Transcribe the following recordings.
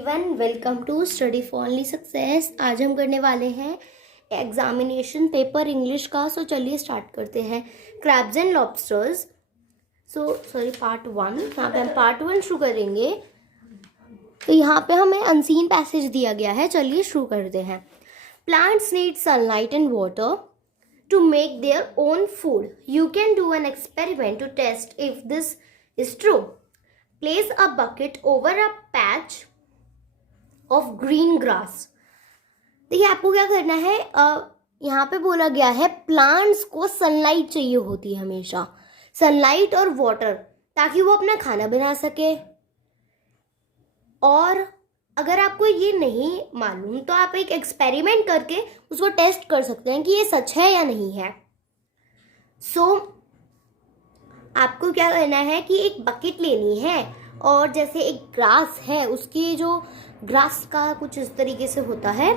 Everyone, welcome to study for only success. आज हम करने वाले हैं एग्जामिनेशन पेपर इंग्लिश का। सो चलिए स्टार्ट करते हैं। Crabs and lobsters, part 1। यहाँ पे हम पार्ट 1 शुरू करेंगे। तो यहाँ पे हमें अनसीन पैसेज दिया गया है। चलिए शुरू करते हैं। Plants need sunlight and water to make their own food. You can do an experiment to test if this is true. Place a bucket over a patch of green grass. देखिए आपको क्या करना है, यहाँ पे बोला गया है प्लांट्स को सनलाइट चाहिए होती है हमेशा, सनलाइट और वाटर, ताकि वो अपना खाना बना सके। और अगर आपको ये नहीं मालूम तो आप एक एक्सपेरिमेंट करके उसको टेस्ट कर सकते हैं कि ये सच है या नहीं है। आपको क्या करना है कि एक बकेट लेनी है और जैसे एक ग्रास है, उसकी जो ग्रास का कुछ इस तरीके से होता है,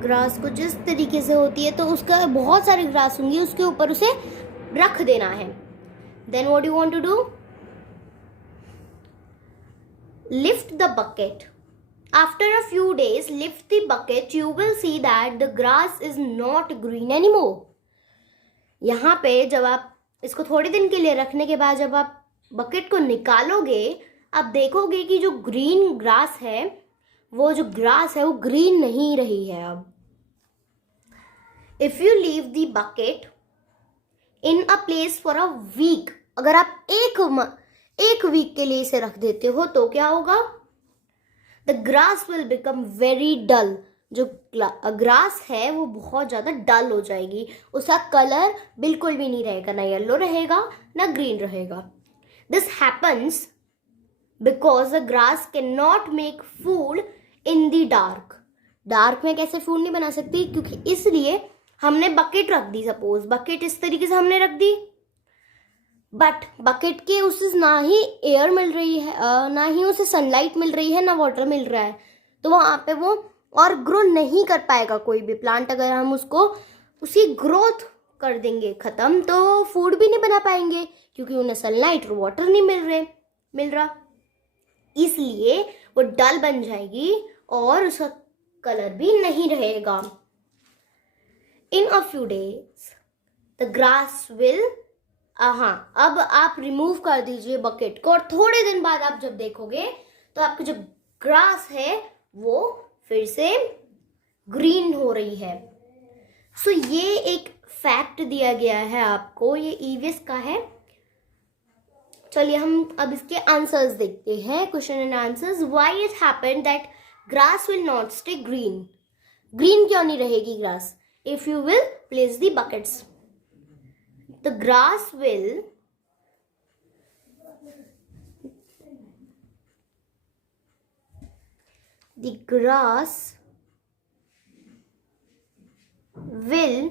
ग्रास कुछ इस तरीके से होती है, तो उसका बहुत सारी ग्रास होंगी, उसके ऊपर उसे रख देना है। Then what you want to do, lift the bucket. After a few days lift the bucket, you will see that the grass is not green anymore. यहाँ पे जब आप इसको थोड़े दिन के लिए रखने के बाद जब आप बकेट को निकालोगे, आप देखोगे कि जो ग्रीन ग्रास है, वो जो ग्रास है वो ग्रीन नहीं रही है अब। If you leave the bucket in a place for a week, अगर आप एक वीक के लिए इसे रख देते हो तो क्या होगा, the grass will become very dull. जो ग्रास है वो बहुत ज़्यादा डल हो जाएगी, उसका कलर बिल्कुल भी नहीं रहेगा, ना येलो रहेगा ना ग्रीन रहेगा। This happens because the grass can not make food in the dark. Dark में कैसे फूड नहीं बना सकती, क्योंकि इसलिए हमने बकेट रख दी। सपोज बकेट इस तरीके से हमने रख दी, बट बकेट के उसे ना ही एयर मिल रही है, ना ही उसे सनलाइट मिल रही है, ना वाटर मिल रहा है, तो वहाँ पे वो और ग्रो नहीं कर पाएगा कोई भी प्लांट। अगर हम उसकी ग्रोथ कर देंगे ख़त्म, तो फूड भी नहीं बना पाएंगे, क्योंकि उन्हें सनलाइट और वाटर नहीं मिल रहा। इसलिए वो डल बन जाएगी और उसका कलर भी नहीं रहेगा। In a few days the grass will, अब आप रिमूव कर दीजिए बकेट को, और थोड़े दिन बाद आप जब देखोगे तो आपकी जो ग्रास है वो फिर से ग्रीन हो रही है। ये एक फैक्ट दिया गया है आपको, ये ईवीएस का है। चलिए हम अब इसके आंसर्स देखते हैं, question and answers. Why it happened that grass will not stay green. Green क्यों नहीं रहेगी grass? If you will place the buckets, the grass will the grass will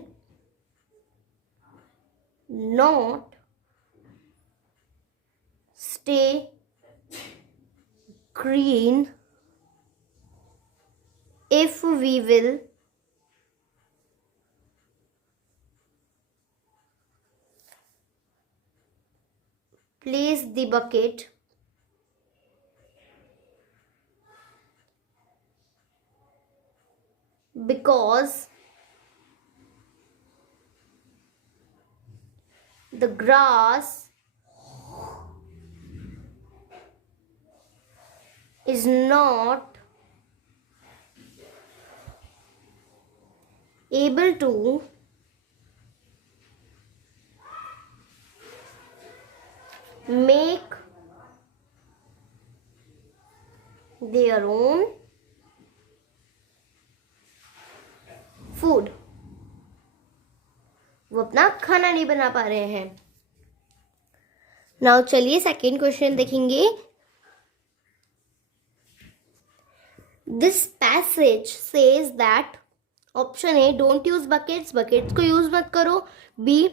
not stay green if we will place the bucket because the grass is not able to make their own food, वो अपना खाना नहीं बना पा रहे हैं। Now चलिए second question देखेंगे। This passage says that, option A, don't use buckets, buckets को यूज मत करो। बी,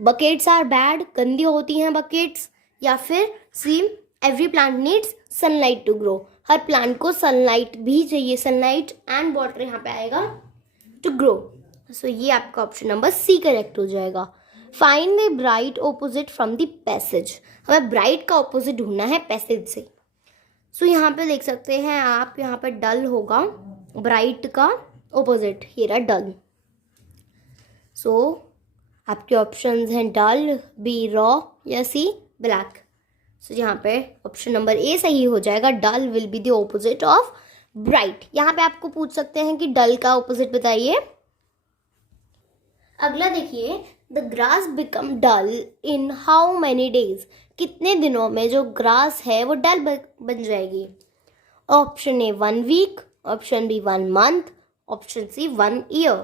बकेट्स आर बैड, गंदी होती हैं बकेट्स। या फिर C, every plant needs sunlight to grow, हर प्लांट को सनलाइट भी चाहिए, सनलाइट एंड वाटर यहाँ पे आएगा, टू ग्रो। ये आपका ऑप्शन नंबर सी करेक्ट हो जाएगा। Find the bright opposite from the passage, हमें ब्राइट का ऑपोजिट ढूंढना है पैसेज से। सो यहाँ पे देख सकते हैं आप, यहाँ पे डल होगा, ब्राइट का ऑपोजिट ये रहा डल। सो आपके ऑप्शंस हैं डल, बी रॉ या सी ब्लैक। सो यहाँ पे ऑप्शन नंबर ए सही हो जाएगा, dull will be the opposite of bright. यहाँ पे आपको पूछ सकते हैं कि डल का ऑपोजिट बताइए। अगला देखिए, the grass become dull in how many days, कितने दिनों में जो ग्रास है वो डल बन जाएगी। Option A 1 week, option B 1 month, option C 1 year.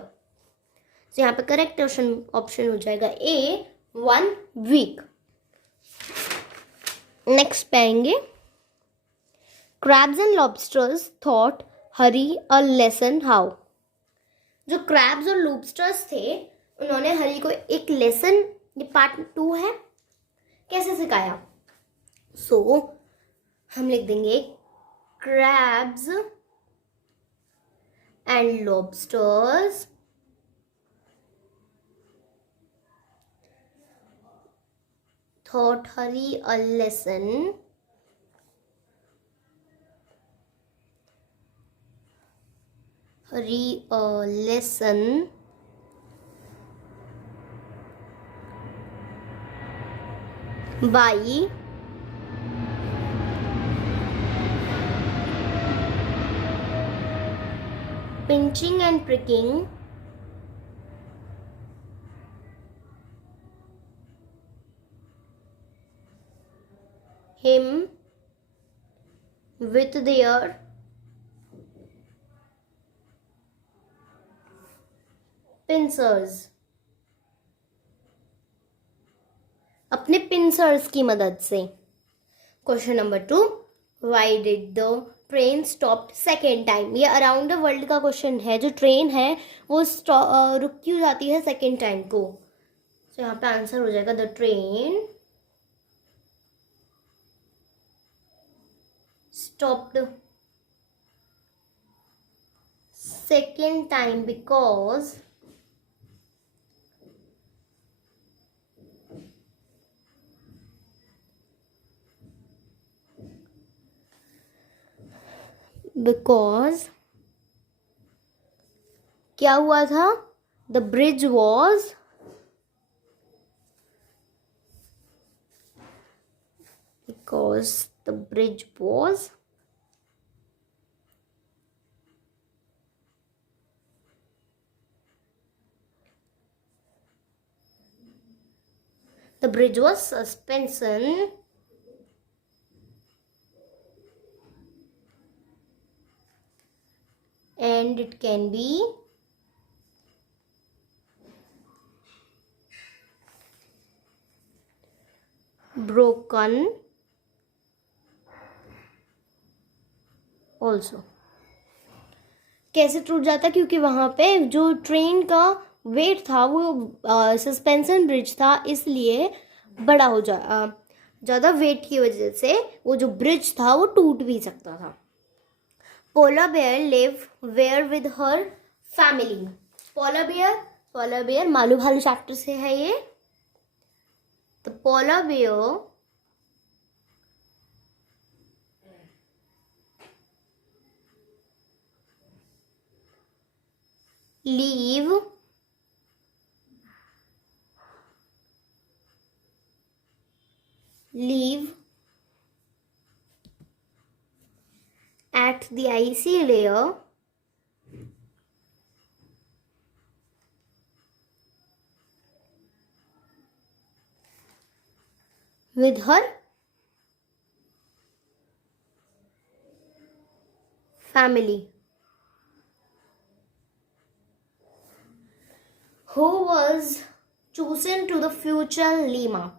तो यहाँ पे करेक्ट ऑप्शन हो जाएगा ए 1 वीक। नेक्स्ट पे आएंगे, crabs and lobsters thought Hari a lesson how. जो क्रैब्स और लॉबस्टर्स थे उन्होंने हरी को एक लेसन, ये पार्ट 2 है, कैसे सिखाया। सो हम लिख देंगे crabs and lobsters taught Hari a lesson by pinching and pricking him with their pincers, अपने पिंसर्स की मदद से। Question number 2, why did the train stop second time. ये अराउंड द वर्ल्ड का क्वेश्चन है। जो ट्रेन है वो रुक क्यों जाती है सेकेंड टाइम को। तो यहाँ पे आंसर हो जाएगा, the train stopped second time because क्या हुआ था, the bridge was because the bridge was suspension and it can be broken also। कैसे टूट जाता, क्योंकि वहां पे जो ट्रेन का वेट था वो सस्पेंशन ब्रिज था, इसलिए बड़ा हो ज़्यादा वेट की वजह से वो जो ब्रिज था वो टूट भी सकता था। Polar bear live where with her family. Polar bear मालू भालू चैप्टर से है ये। तो polar bear live at the icy layer with her family. Who was chosen to the future Leima.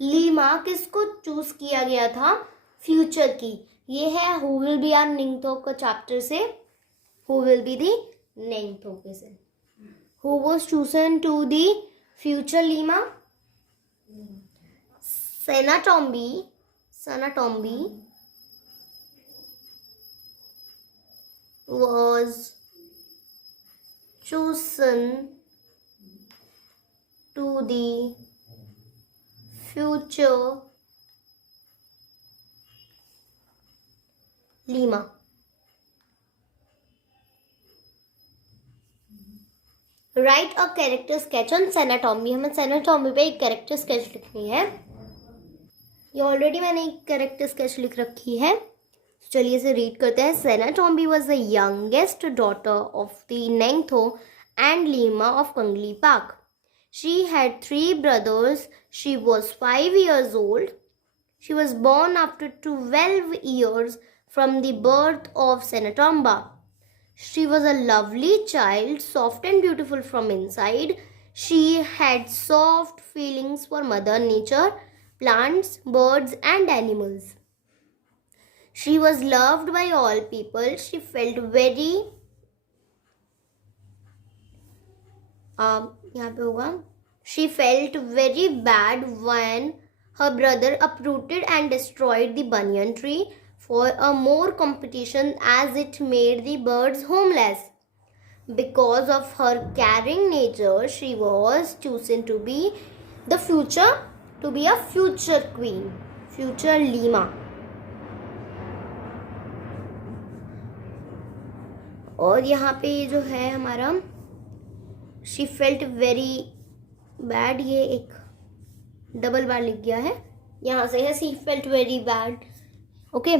Leima किसको चूज किया गया था फ्यूचर की, ये है who will be are Ningthou का चैप्टर से। Who will be the Ningthou से। Who was chosen to the future Leima, Sanatombi was chosen to the future Leima. Write a character sketch on Sanatombi. हमें सेनाटॉमी पे एक कैरेक्टर स्केच लिखनी है। ये ऑलरेडी मैंने एक कैरेक्टर स्केच लिख रखी है, चलिए इसे रीड करते हैं। Sanatombi was the youngest daughter of the Ningthou and Leima of Kangleipak. She had 3 brothers. She was 5 years old. She was born after 12 years from the birth of Senatomba. She was a lovely child, soft and beautiful from inside. She had soft feelings for Mother Nature, plants, birds, and animals. She was loved by all people. She felt very यहाँ पे होगा she felt very bad when her brother uprooted and destroyed the banyan tree for a more competition, as it made the birds homeless. Because of her caring nature, she was chosen to be a future queen, future Lima. और यहाँ पे जो है हमारा she felt very bad, ये एक double बार लिख गया है, यहाँ से है she felt very bad. Okay,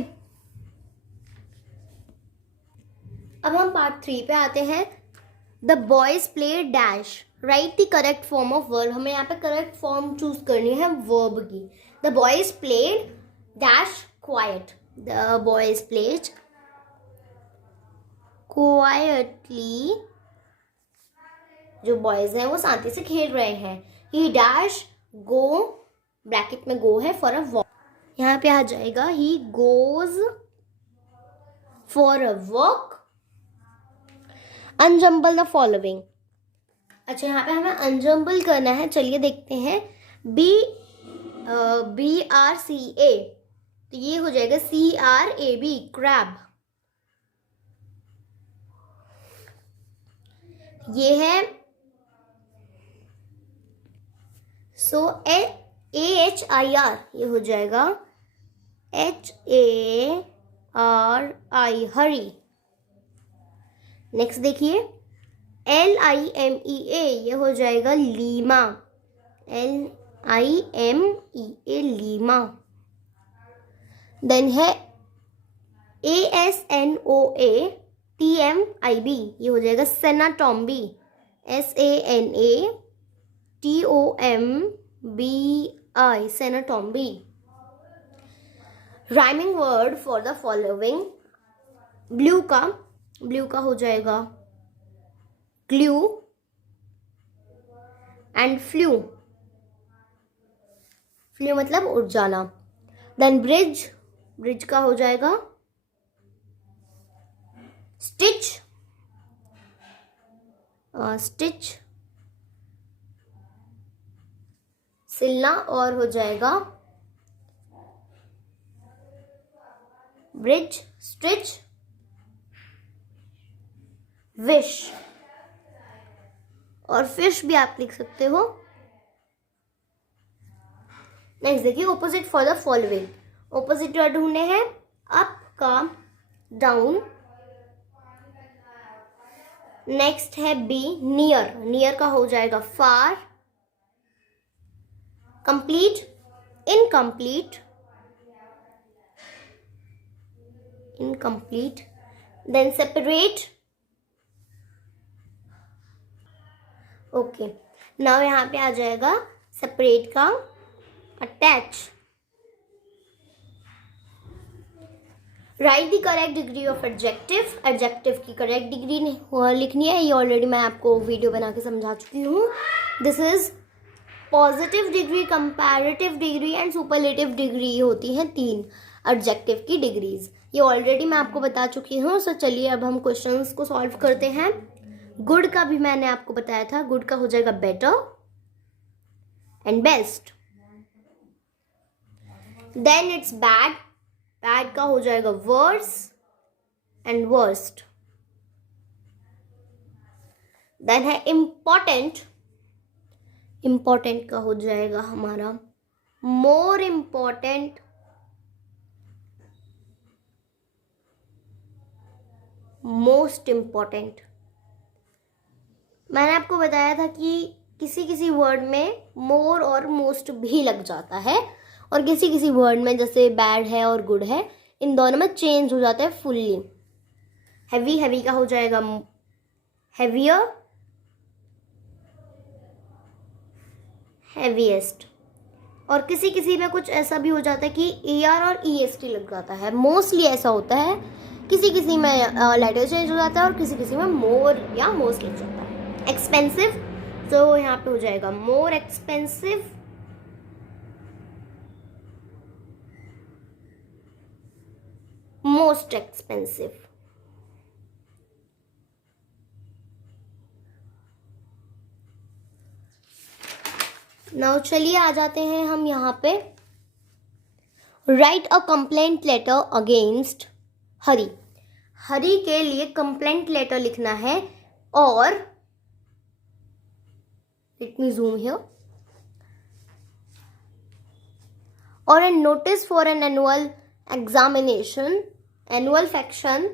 अब हम पार्ट 3 पे आते हैं। The boys play dash. Right the correct form of verb. हमें यहाँ पे करेक्ट फॉर्म चूज करनी है वर्ब की। The boys played dash quite. The boys played quietly. जो बॉयज हैं वो शांति से खेल रहे हैं। ही डैश गो, ब्रैकेट में गो है, फॉर अ वॉक। यहाँ पे आ जाएगा he goes for a walk. अनजम्बल the following. अच्छा, यहाँ पे हमें अनजम्बल करना है, चलिए देखते हैं। BRCA, तो ये हो जाएगा CRAB, क्रैब। ये है AHIR, ये हो जाएगा HARI, हरी। नेक्स्ट देखिए LIMEA, ये हो जाएगा लीमा, LIMEA, लीमा। देन है ASNOA TMIB, ये हो जाएगा Sanatombi, SANATOMBI, Sanatombi. Rhyming word for the following. Blue का हो जाएगा ग्लू एंड फ्लू मतलब उड़ जाना। देन ब्रिज का हो जाएगा स्टिच, सिलना, और हो जाएगा ब्रिज, स्टिच, विश। और फिश भी आप लिख सकते हो। नेक्स्ट देखिए opposite for the following. Opposite ढूंढने हैं, अप का डाउन। नेक्स्ट है बी, नियर का हो जाएगा far. Complete, incomplete, then separate. Okay, now यहाँ पे आ जाएगा सेपरेट का attach. Write the correct degree of adjective. Adjective की करेक्ट डिग्री लिखनी है, ये ऑलरेडी मैं आपको वीडियो बना के समझा चुकी हूँ। This is positive degree, comparative degree and superlative degree होती हैं 3 एडजेक्टिव की डिग्रीज। ये ऑलरेडी मैं आपको बता चुकी हूँ। सो चलिए अब हम क्वेश्चंस को सॉल्व करते हैं। गुड का भी मैंने आपको बताया था, गुड का हो जाएगा better and best. Then it's bad का हो जाएगा वर्स एंड वर्स्ट। देन है इम्पोर्टेंट का हो जाएगा हमारा मोर इम्पोर्टेंट मोस्ट इम्पॉर्टेंट। मैंने आपको बताया था कि किसी किसी वर्ड में मोर और मोस्ट भी लग जाता है, और किसी किसी वर्ड में जैसे बैड है और गुड है, इन दोनों में चेंज हो जाता है फुल्ली। हैवी हैवी का हो जाएगा हैवियर, हैवीएस्ट। और किसी किसी में कुछ ऐसा भी हो जाता है कि ER और EST लग जाता है। मोस्टली ऐसा होता है, किसी किसी में लेटर चेंज हो जाता है और किसी किसी में मोर या मोस्ट लग जाता है। एक्सपेंसिव, तो यहाँ पे हो जाएगा more expensive, most expensive. Now चलिए आ जाते हैं हम यहाँ पे। Write a complaint letter against Hari. Hari के लिए कंप्लेंट लेटर लिखना है, और लेट मी जूम हियर, और a notice for an annual examination, annual function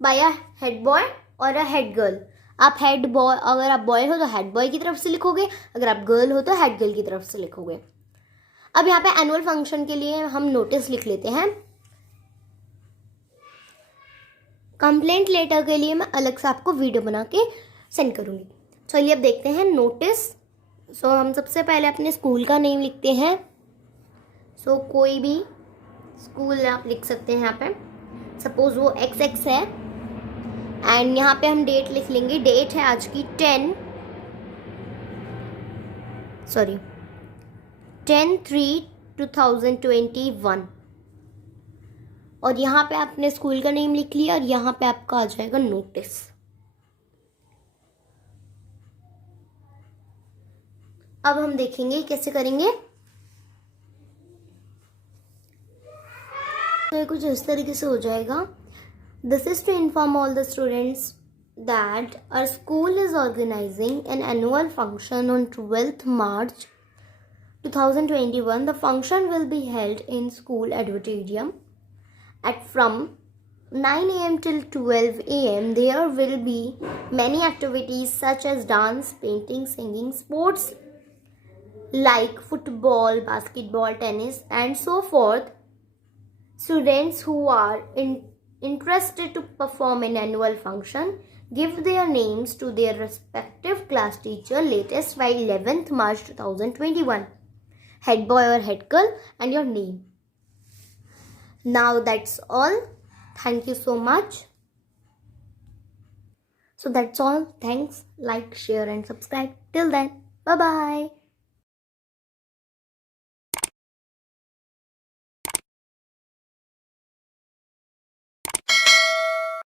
by a head boy or a head girl। आप हेड बॉय, अगर आप बॉय हो तो हेड बॉय की तरफ से लिखोगे, अगर आप गर्ल हो तो हेड गर्ल की तरफ से लिखोगे। अब यहाँ पे एनुअल फंक्शन के लिए हम नोटिस लिख लेते हैं। कंप्लेंट लेटर के लिए मैं अलग से आपको वीडियो बना के सेंड करूँगी। चलिए अब देखते हैं नोटिस। सो हम सबसे पहले अपने स्कूल का नेम लिखते हैं। सो कोई भी स्कूल आप लिख सकते हैं यहाँ पे, सपोज वो XX है, एंड यहाँ पे हम डेट लिख लेंगे। डेट है आज की 10/3/2021, और यहाँ पे आपने स्कूल का नेम लिख लिया, और यहाँ पे आपका आ जाएगा नोटिस। अब हम देखेंगे कैसे करेंगे। तो ये कुछ इस तरीके से हो जाएगा। This is to inform all the students that our school is organizing an annual function on 12th March 2021. The function will be held in school auditorium at from 9 a.m. till 12 a.m. There will be many activities such as dance, painting, singing, sports like football, basketball, tennis, and so forth. Students who are interested to perform an annual function give their names to their respective class teacher latest by 11th March 2021. Head boy or head girl and your name. Now that's all. Thank you so much. So that's all. Thanks. Like, share and subscribe. Till then. Bye bye.